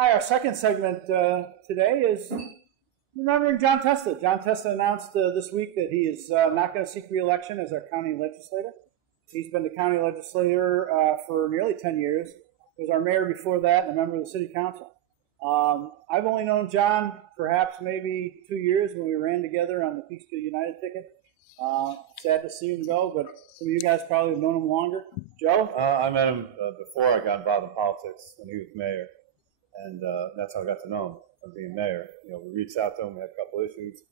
Hi, our second segment today is remembering John Testa. John Testa announced this week that he is not going to seek re-election as our county legislator. He's been the county legislator for nearly 10 years. He was our mayor before that and a member of the city council. I've only known John perhaps maybe 2 years when we ran together on the Peekskill United ticket. Sad to see him go, but some of you guys probably have known him longer. Joe? I met him before I got involved in politics when he was mayor, and that's how I got to know him from being mayor. You know, we reached out to him, we had a couple issues,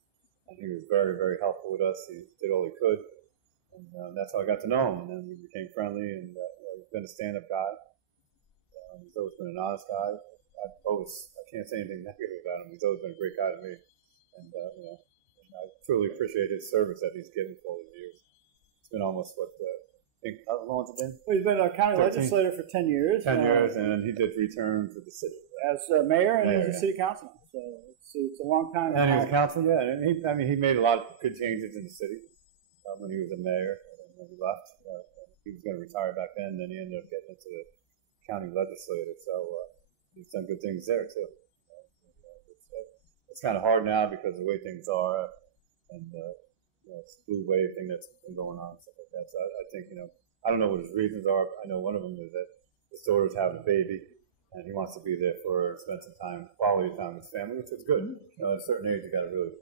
and he was very, very helpful with us. He did all he could, and that's how I got to know him. And then we became friendly, and you know, he's been a stand-up guy. He's always been an honest guy. I can't say anything negative about him. He's always been a great guy to me, and you know, and I truly appreciate his service that he's given for all these years. It's been almost what I think, how long has it been? Well, he's been a county legislator for 10 years. 10 years, and he did return to the city as mayor, and he was a city councilman. So it's a long time. And he was councilman, yeah. And he made a lot of good changes in the city when he was a mayor, and when he left. He was going to retire back then, and then he ended up getting into the county legislator. So he's done good things there too. It's kind of hard now because of the way things are, and you know, it's the blue wave thing that's been going on and stuff like that. So I think, you know, I don't know what his reasons are. I know one of them is that his daughter's having a baby, and he wants to be there for her and spend some time, quality time with his family, which is good. You know, at a certain age, you got to really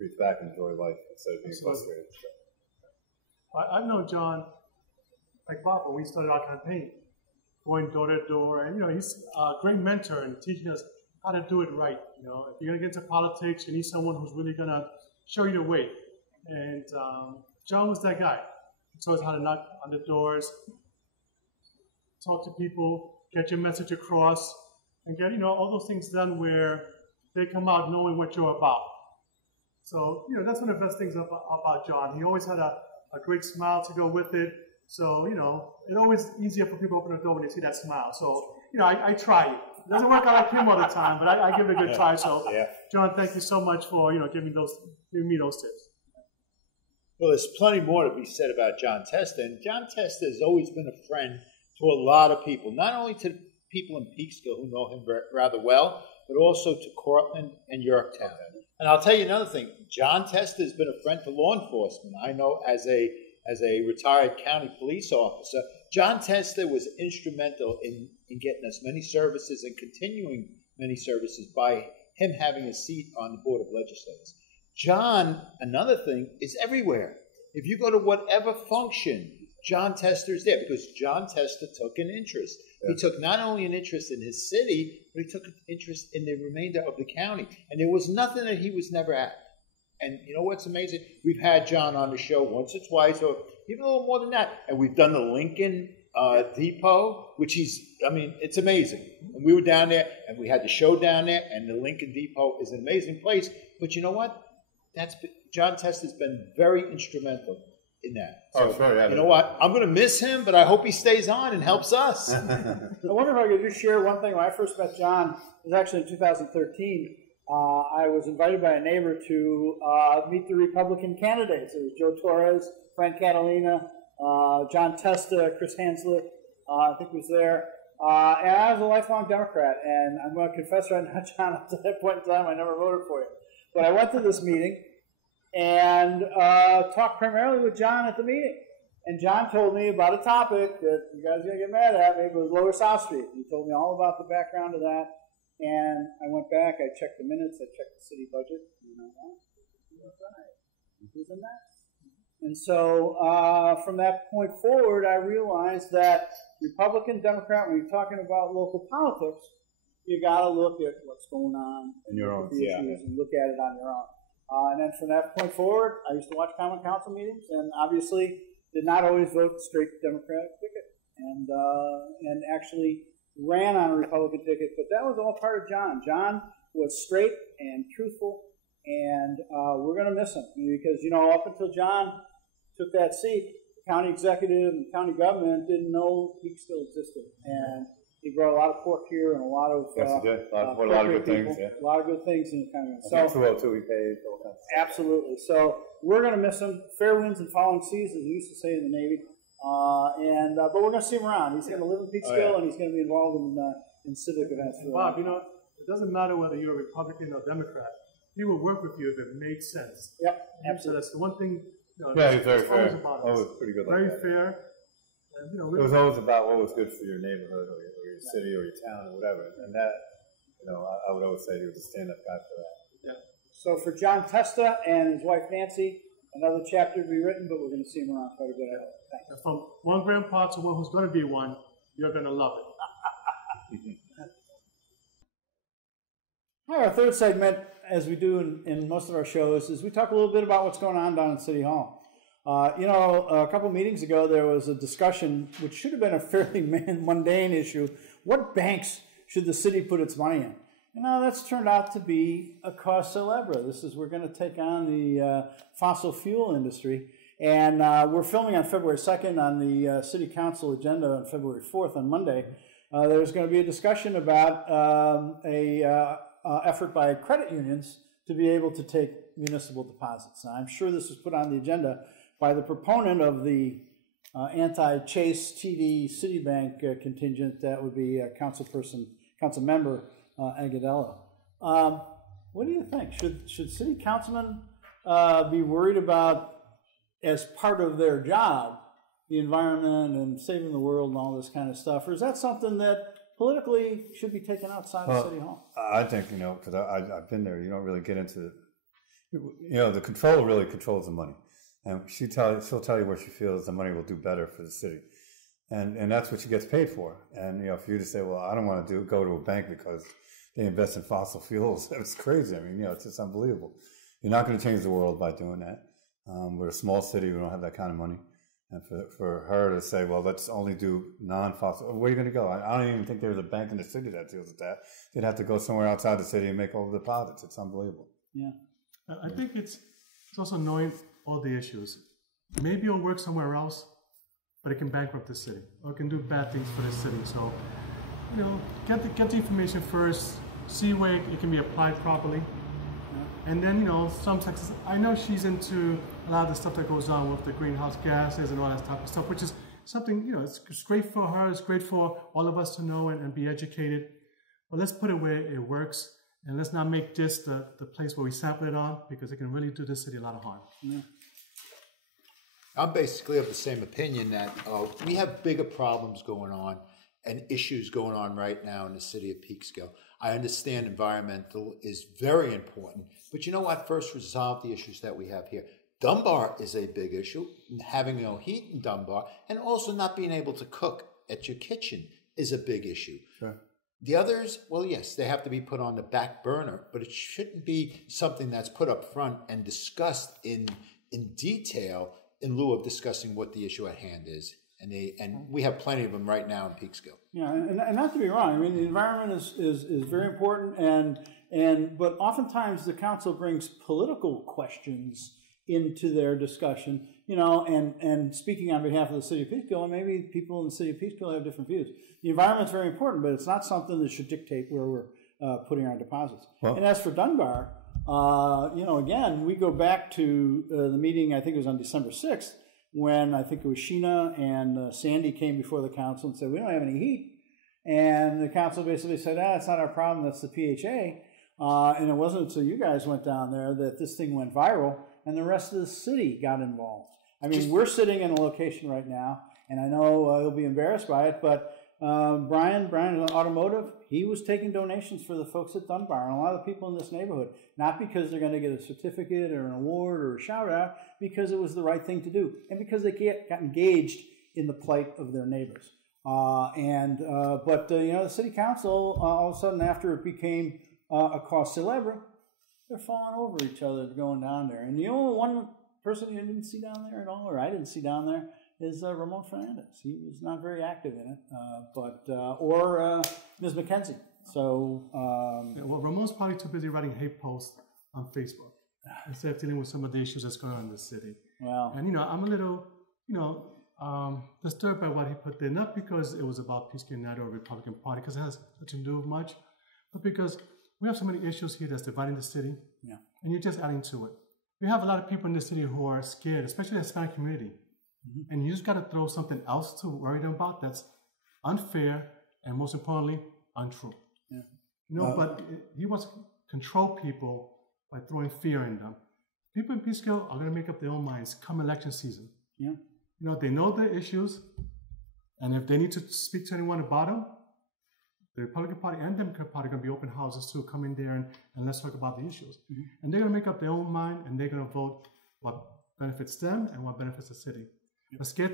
reach back and enjoy life instead of being frustrated. I've known John like Bob when we started our campaign, going door to door, and you know, he's a great mentor in teaching us how to do it right. You know, if you're gonna get into politics, you need someone who's really gonna show you the way. And John was that guy. He taught us how to knock on the doors, talk to people, get your message across, and get, you know, all those things done where they come out knowing what you're about. So, you know, that's one of the best things about John. He always had a great smile to go with it. So, you know, it's always easier for people to open the door when they see that smile. So, you know, I try it. It doesn't work out like him all the time, but I give it a good try. So, John, thank you so much for, you know, giving me those tips. Well, there's plenty more to be said about John Testa, and John Testa has always been a friend to a lot of people, not only to people in Peekskill who know him rather well, but also to Cortland and Yorktown. And I'll tell you another thing, John Testa has been a friend to law enforcement. I know as a retired county police officer, John Testa was instrumental in getting us many services and continuing many services by him having a seat on the Board of Legislators. John, another thing, is everywhere. If you go to whatever function, John Testa is there because John Testa took an interest. Yeah. He took not only an interest in his city, but he took an interest in the remainder of the county. And there was nothing that he was never at. And you know what's amazing? We've had John on the show once or twice, or even a little more than that. And we've done the Lincoln Depot, which it's amazing. And we were down there, and we had the show down there, and the Lincoln Depot is an amazing place. But you know what? John Testa has been very instrumental in that. So, sure, yeah. You know what? I'm going to miss him, but I hope he stays on and helps us. I wonder if I could just share one thing. When I first met John, it was actually in 2013. I was invited by a neighbor to meet the Republican candidates. It was Joe Torres, Frank Catalina, John Testa, Chris Hanslick, I think was there. And I was a lifelong Democrat. And I'm going to confess right now, John, up to that point in time, I never voted for you. But I went to this meeting and talked primarily with John at the meeting. And John told me about a topic that you guys are going to get mad at me, but it was Lower South Street. He told me all about the background of that. And I went back, I checked the minutes, I checked the city budget, and I thought, it was a mess. And so from that point forward, I realized that Republican, Democrat, when you're talking about local politics, you got to look at what's going on in your own issues and look at it on your own. And then from that point forward, I used to watch common council meetings, and obviously did not always vote straight Democratic ticket, and actually ran on a Republican ticket. But that was all part of John. John was straight and truthful, and we're going to miss him because, you know, up until John took that seat, the county executive and county government didn't know Peekskill existed, and he brought a lot of pork here and a lot of a lot of good things. Yeah. A lot of good things in the county. So 202 we paid. Absolutely. So we're going to miss him. Fair winds and following seas, as we used to say in the Navy. But we're going to see him around. He's going to live in Peekskill, and he's going to be involved in in civic events. For Bob, you know, it doesn't matter whether you're a Republican or Democrat. He will work with you if it made sense. Yep, So absolutely. that's the one thing. You know, Yeah, he's very it's always fair. about Always us. pretty good. Very like that. fair. And, you know, It was always about what was good for your neighborhood or your city or your town or whatever. And that, you know, I would always say he was a stand-up guy for that. yeah. So for John Testa and his wife Nancy, another chapter to be written, but we're going to see him around quite a bit. I hope. Thanks. And from one grandpa to one who's going to be one, you're going to love it. All right, our third segment, as we do in most of our shows, is we talk a little bit about what's going on down in City Hall. You know, a couple of meetings ago, there was a discussion, which should have been a fairly mundane issue. What banks should the city put its money in? You know, that's turned out to be a cause célèbre. We're going to take on the fossil fuel industry. And we're filming on February 2nd on the City Council agenda on February 4th on Monday. There's going to be a discussion about effort by credit unions to be able to take municipal deposits. Now, I'm sure this was put on the agenda by the proponent of the anti-Chase TD Citibank contingent. That would be council member Agadello. What do you think? Should city councilmen be worried about, as part of their job, the environment and saving the world and all this kind of stuff, or is that something that politically should be taken outside of City Hall? I think, you know, because I've been there, you don't really get into, you know, the controller really controls the money. And she'll tell you where she feels the money will do better for the city. And that's what she gets paid for. And, you know, for you to say, well, I don't want to go to a bank because they invest in fossil fuels, it's crazy. I mean, you know, it's just unbelievable. You're not going to change the world by doing that. We're a small city. We don't have that kind of money. And for her to say, well, let's only do non-fossil, where are you going to go? I don't even think there's a bank in the city that deals with that. They'd have to go somewhere outside the city and make all the deposits. It's unbelievable. Yeah. I think it's also knowing all the issues. Maybe it'll work somewhere else, but it can bankrupt the city, or it can do bad things for the city. So, you know, get the information first, see where it can be applied properly. And then, you know, some sectors, I know she's into a lot of the stuff that goes on with the greenhouse gases and all that type of stuff, which is something, you know, it's great for her, it's great for all of us to know and be educated. But let's put it where it works, and let's not make this the place where we sample it on, because it can really do the city a lot of harm. Yeah. I'm basically of the same opinion that we have bigger problems going on and issues going on right now in the city of Peekskill. I understand environmental is very important, but you know what? First, resolve the issues that we have here. Dunbar is a big issue. Having no heat in Dunbar and also not being able to cook at your kitchen is a big issue. Sure. The others, well, yes, they have to be put on the back burner, but it shouldn't be something that's put up front and discussed in detail in lieu of discussing what the issue at hand is. And we have plenty of them right now in Peekskill. Yeah, and not to be wrong, I mean, the environment is very important, but oftentimes the council brings political questions into their discussion, you know, and speaking on behalf of the city of Peekskill, and maybe people in the city of Peekskill have different views. The environment's very important, but it's not something that should dictate where we're putting our deposits. Well, and as for Dunbar, you know, again, we go back to the meeting, I think it was on December 6th, when I think it was Sheena and Sandy came before the council and said, we don't have any heat. And the council basically said, it's not our problem, that's the PHA. And it wasn't until you guys went down there that this thing went viral and the rest of the city got involved. I mean, we're sitting in a location right now, and I know you'll be embarrassed by it, but Brian Automotive, he was taking donations for the folks at Dunbar and a lot of the people in this neighborhood, not because they're going to get a certificate or an award or a shout out, because it was the right thing to do and because they got engaged in the plight of their neighbors. But you know, the city council, all of a sudden after it became a cause célèbre, they're falling over each other going down there. And the only one person you didn't see down there at all, or I didn't see down there, is Ramon Fernandez. He was not very active in it, or Ms. McKenzie. So, well, Ramon's probably too busy writing hate posts on Facebook instead of dealing with some of the issues that's going on in the city. Well, and you know, I'm a little, you know, disturbed by what he put there, not because it was about Peekskill United or Republican Party, because it has nothing to do with much, but because we have so many issues here that's dividing the city, and you're just adding to it. We have a lot of people in the city who are scared, especially the Hispanic community. Mm-hmm. And you just got to throw something else to worry them about that's unfair and, most importantly, untrue. Yeah. But he wants to control people by throwing fear in them. People in Peekskill are going to make up their own minds come election season. Yeah. They know their issues, and if they need to speak to anyone about them, the Republican Party and Democrat Party are going to be open houses to come in there and let's talk about the issues. Mm-hmm. And they're going to make up their own mind, and they're going to vote what benefits them and what benefits the city. Yep. But scare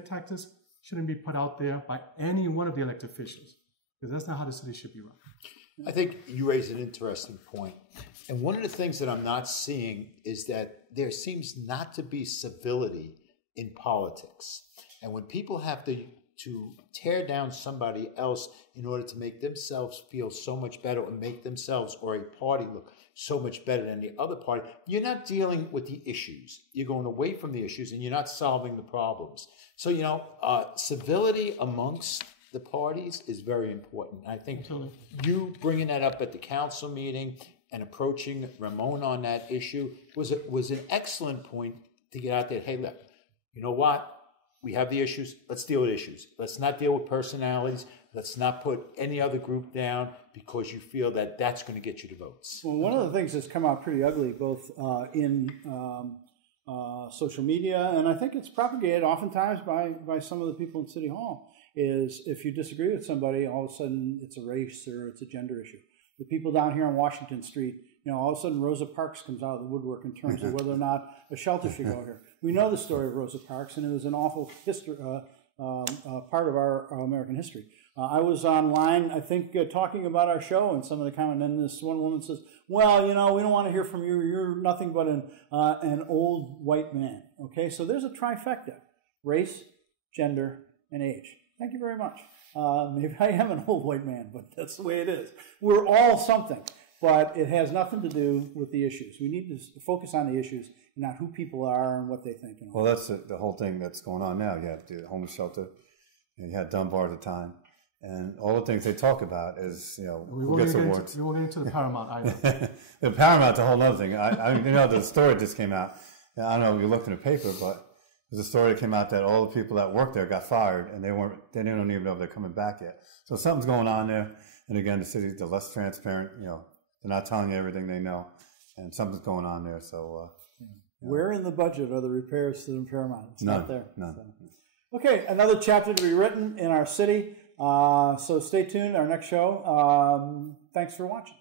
tactics shouldn't be put out there by any one of the elected officials, because that's not how the city should be run. I think you raise an interesting point. And one of the things that I'm not seeing is that there seems not to be civility in politics. And when people have to tear down somebody else in order to make themselves feel so much better or make themselves or a party look so much better than the other party, you're not dealing with the issues. You're going away from the issues and you're not solving the problems. So, civility amongst the parties is very important. I think you bringing that up at the council meeting and approaching Ramon on that issue was an excellent point to get out there. Hey, look, you know what? We have the issues. Let's deal with issues. Let's not deal with personalities. Let's not put any other group down because you feel that that's going to get you the votes. Well, one of the things that's come out pretty ugly, both in social media, and I think it's propagated oftentimes by some of the people in City Hall, is if you disagree with somebody, all of a sudden it's a race or it's a gender issue. The people down here on Washington Street, all of a sudden Rosa Parks comes out of the woodwork in terms of whether or not a shelter should go here. We know the story of Rosa Parks, and it was an awful history, part of our American history. I was online, I think, talking about our show, and some of the comment, and this one woman says, well, we don't want to hear from you. You're nothing but an old white man. Okay, so there's a trifecta: race, gender, and age. Thank you very much. Maybe I am an old white man, but that's the way it is. We're all something, but it has nothing to do with the issues. We need to focus on the issues, and not who people are and what they think. Well, that's the whole thing that's going on now. You have the homeless shelter, and you had Dunbar at the time, and all the things they talk about is, who gets awards. We won't get into the Paramount either. The Paramount's a whole other thing. The story just came out. I don't know if you looked in the paper, but there's a story that came out that all the people that worked there got fired, and they didn't even know if they're coming back yet. So something's going on there. And again, the city's less transparent. They're not telling you everything they know, and something's going on there. So, where in the budget are the repairs to the Paramount? It's not there. None. So. Okay, another chapter to be written in our city. So stay tuned. Our next show. Thanks for watching.